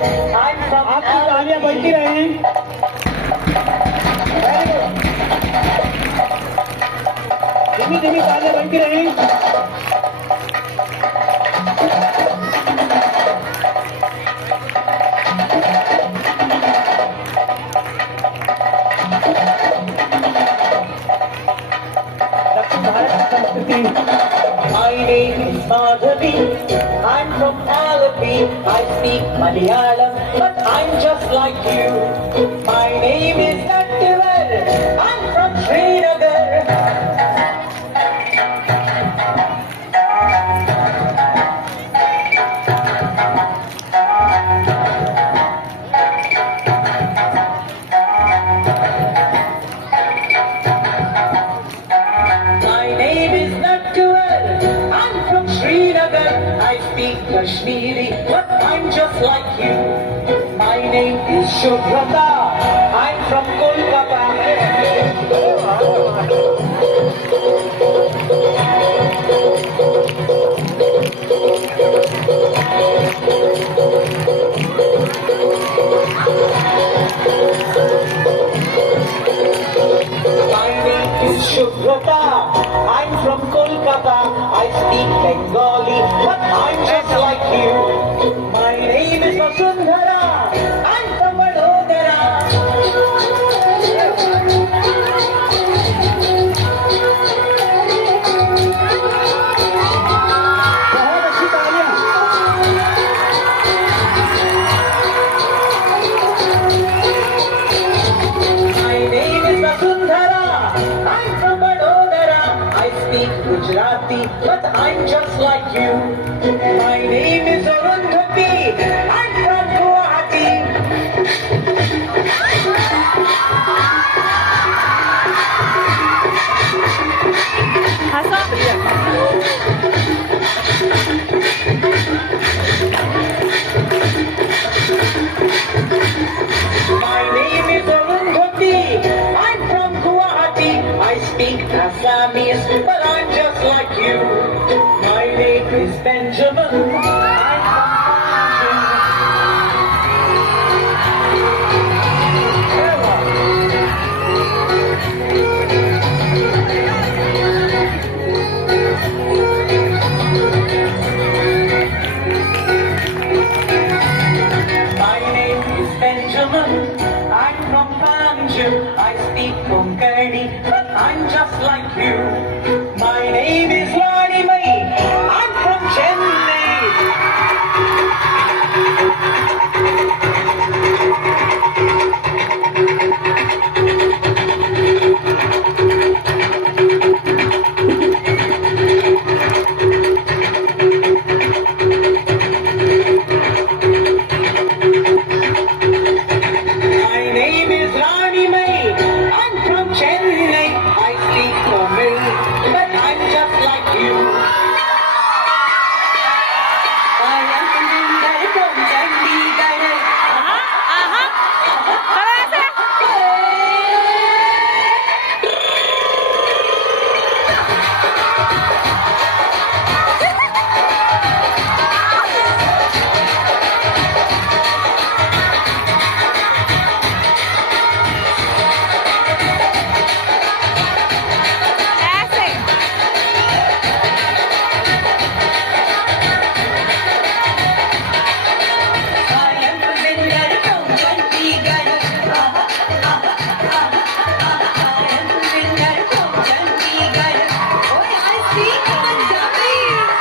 I'm from आपकी तालियां बजती रहे। धीमी धीमी तालियां बजती रहे। दक्षिण भारत की संस्कृति। My name is Madhavi. I'm from Alapi. I speak Malayalam, but I'm just like you. My name is Nattivar. I'm from Srinagar. My name is Nattivar. I'm from Srinagar. I speak Kashmiri, but I'm just like you. My name is Shubhrata. I'm from Kolkata. My name is Shubhrata. I'm from Kolkata. I speak Bengali, but I'm just like you. My name is Vasundhara. I'm from Vadodara. बहुत अच्छी तालियां। My name is Vasundhara. I'm from Vadodara. I speak Gujarati, but I'm just like you. My name is Arundhati. I'm from Guwahati. My name is Arundhati. I'm from Guwahati. I speak Assamese, but I'm just like you. My name is Benjamin. I'm from My name is Benjamin. I'm from Banjul. I speak Konkani, but I'm just like you. My name is Lani Mai. I'm from Chennai. My name is Rani Mai. I'm from Chennai. I speak Tamil, but I'm just like you. I am from Chandigarh. I am from Chandigarh. I am from Chandigarh. Oh, I speak Punjabi,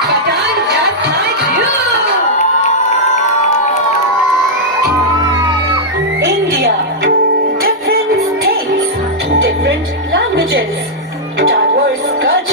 but I'm just like you. India, different states, different languages, diverse cultures.